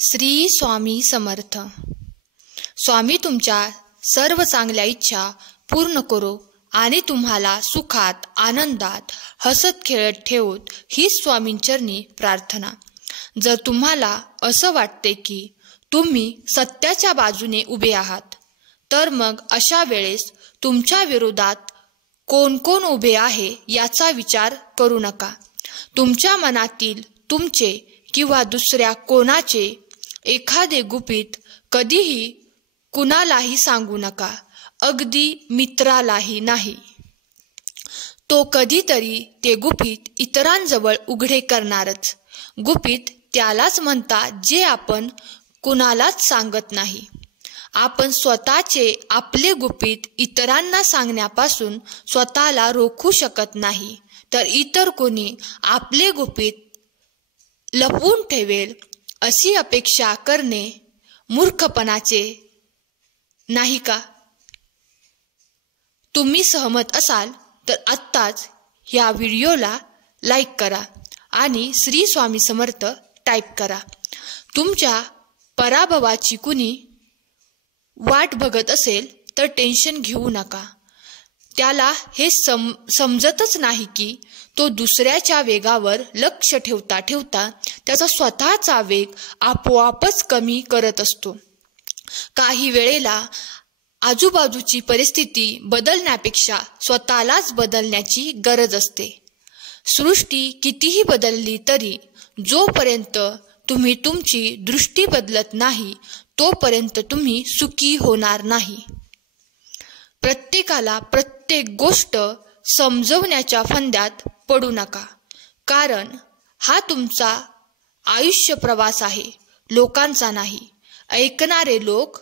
श्री स्वामी समर्थ. स्वामी तुमच्या सर्व चांगल्या इच्छा पूर्ण करो आणि तुम्हाला सुखात आनंदात हसत खेळत ठेवोत ही स्वामींचरणी प्रार्थना. जर तुम्हाला असं वाटते की तुम्ही सत्याच्या बाजूने उभे आहात तर मग अशा वेळेस तुमच्या विरोधात कोण कोण उभे आहे याचा विचार करू नका. तुमच्या मनातील तुमचे किंवा दुसऱ्या कोणाचे एखादे गुपित कधीही कुणालाही सांगू नका, अगदी मित्रालाही नाही. तो कधीतरी ते गुपित इतरांजवळ उघडे करणारच. गुपित त्यालाच म्हणतात जे आपण कुणालाच सांगत नाही. आपण स्वतःचे आपले गुपित इतरांना सांगण्यापासून स्वतःला रोखू शकत नाही, तर इतर कोणी आपले गुपित लपवून ठेवेल अशी अपेक्षा करणे मूर्खपणाचे नाही का? तुम्ही सहमत असाल तर आत्ताच ह्या व्हिडिओला लाईक करा आणि श्री स्वामी समर्थ टाईप करा. तुमच्या पराभवाची कुणी वाट बघत असेल तर टेन्शन घेऊ नका. त्याला हे समजतच नाही की तो दुसऱ्याच्या वेगावर लक्ष ठेवता ठेवता त्याचा स्वतःचा वेग आपोआपच कमी करत असतो. काही वेळेला आजूबाजूची परिस्थिती बदलण्यापेक्षा स्वतःलाच बदलण्याची गरज असते. सृष्टी कितीही बदलली तरी जोपर्यंत तुम्ही तुमची दृष्टी बदलत नाही तोपर्यंत तुम्ही सुखी होणार नाही. प्रत्येकाला प्रत्येक गोष्ट समजवण्याच्या फंद्यात पडू नका, कारण हा तुमचा आयुष्य प्रवास आहे, लोकांचा नाही. ऐकणारे लोक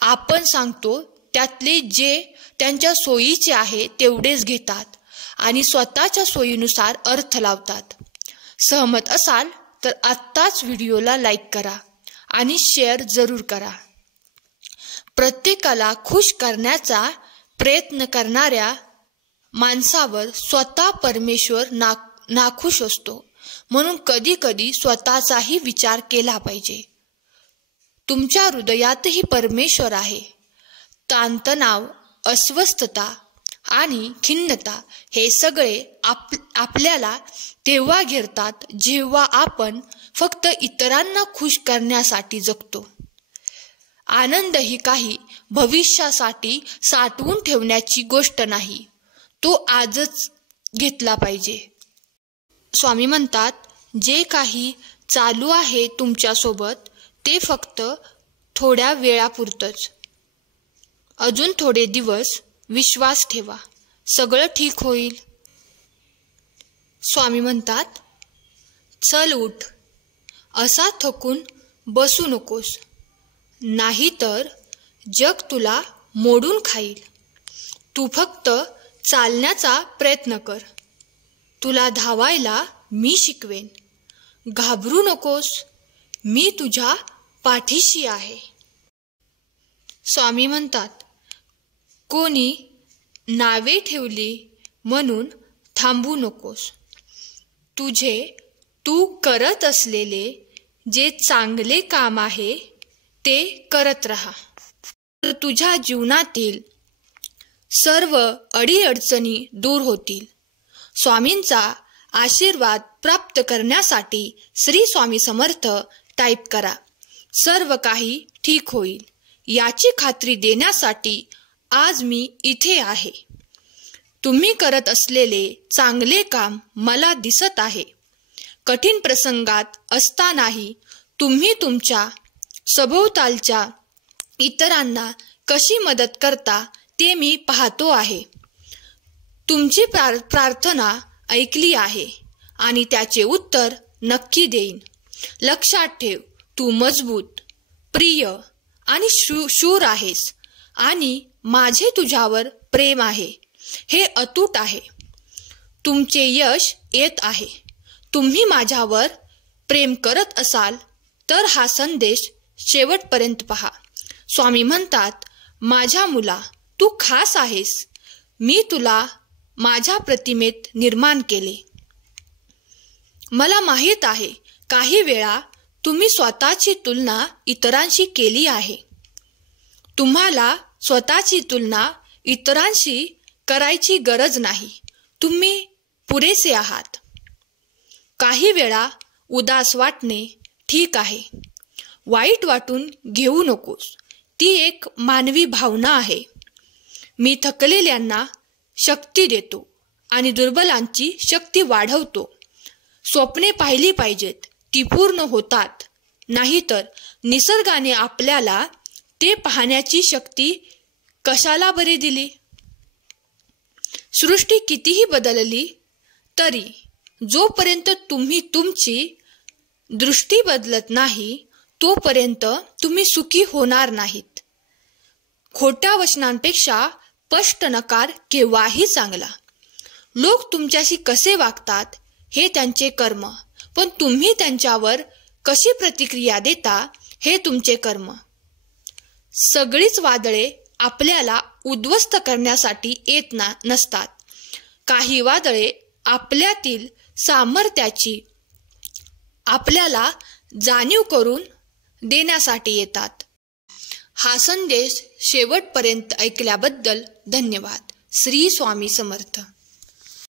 आपण सांगतो त्यातले जे त्यांच्या सोयीचे आहे तेवढेच घेतात आणि स्वतःच्या सोयीनुसार अर्थ लावतात. सहमत असाल तर आत्ताच व्हिडिओला लाईक करा आणि शेअर जरूर करा. प्रत्येकाला खुश करण्याचा प्रयत्न करणाऱ्या माणसावर स्वतः परमेश्वर नाखुश असतो, म्हणून कधी कधी स्वतःचाही विचार केला पाहिजे. तुमच्या हृदयातही परमेश्वर आहे. ताणतणाव, अस्वस्थता आणि खिन्नता हे सगळे आपल्याला तेव्हा घेरतात जेव्हा आपण फक्त इतरांना खुश करण्यासाठी जगतो. आनंद ही काही भविष्यासाठी साठवून ठेवण्याची गोष्ट नाही, तो आजच घेतला पाहिजे. स्वामी म्हणतात, जे काही चालू आहे तुमच्यासोबत ते फक्त थोड्या वेळापुरतंच. अजून थोडे दिवस विश्वास ठेवा, सगळं ठीक होईल. स्वामी म्हणतात, चल उठ, असा थकून बसू नकोस, नाहीतर जग तुला मोडून खाईल. तू फक्त चालण्याचा प्रयत्न कर. तुला धावायला मी शिकवेन. घाबरू नकोस, मी तुझ्या पाठीशी आहे. स्वामी म्हणतात, कोणी नावे ठेवली म्हणून थांबू नकोस. तू करत असलेले जे चांगले काम आहे ते करत राहा, तर तुझ्या जीवनातील सर्व अडीअडचणी दूर होतील. स्वामींचा आशीर्वाद प्राप्त करण्यासाठी श्री स्वामी समर्थ टाईप करा. सर्व काही ठीक होईल याची खात्री देण्यासाठी आज मी इथे आहे. तुम्ही करत असलेले चांगले काम मला दिसत आहे. कठीण प्रसंगात असतानाही तुम्ही तुमच्या सभोवतालच्या इतरांना कशी मदत करता ते मी पाहतो आहे. तुमची प्रार्थना ऐकली आहे आणि त्याचे उत्तर नक्की देईन. लक्षात ठेव, तू मजबूत, प्रिय आणि शूर आहेस आणि माझे तुझ्यावर प्रेम आहे, हे अतूट आहे. तुमचे यश येत आहे. तुम्ही माझ्यावर प्रेम करत असाल तर हा संदेश शेवटपर्यंत पहा. स्वामी म्हणतात, माझ्या मुला, तू खास आहेस. मी तुला माझ्या प्रतिमेत निर्माण केले. मला माहीत आहे काही वेळा तुम्ही स्वतःची तुलना इतरांशी केली आहे. तुम्हाला स्वतःची तुलना इतरांशी करायची गरज नाही. तुम्ही पुरेसे आहात. काही वेळा उदास वाटणे ठीक आहे. वाईट वाटून घेऊ नकोस. ती एक मानवी भावना आहे. मी थकलेल्यांना शक्ती देतो आणि दुर्बलांची शक्ती वाढवतो. स्वप्ने पाहिली पाहिजेत, ती पूर्ण होतात. नाहीतर निसर्गाने आपल्याला ते पाहण्याची शक्ती कशाला बरे दिली? सृष्टी कितीही बदलली तरी जोपर्यंत तुम्ही तुमची दृष्टी बदलत नाही तोपर्यंत तुम्ही सुखी होणार नाहीत. खोट्या वचनांपेक्षा स्पष्ट नकार केव्हाही चांगला. लोक तुमच्याशी कसे वागतात हे त्यांचे कर्म, पण तुम्ही त्यांच्यावर कशी प्रतिक्रिया देता हे तुमचे कर्म. सगळीच वादळे आपल्याला उद्ध्वस्त करण्यासाठी येत नसतात. काही वादळे आपल्यातील सामर्थ्याची आपल्याला जाणीव करून देण्यासाठी येतात. हा संदेश शेवटपर्यंत ऐकल्याबद्दल धन्यवाद. श्री स्वामी समर्थ.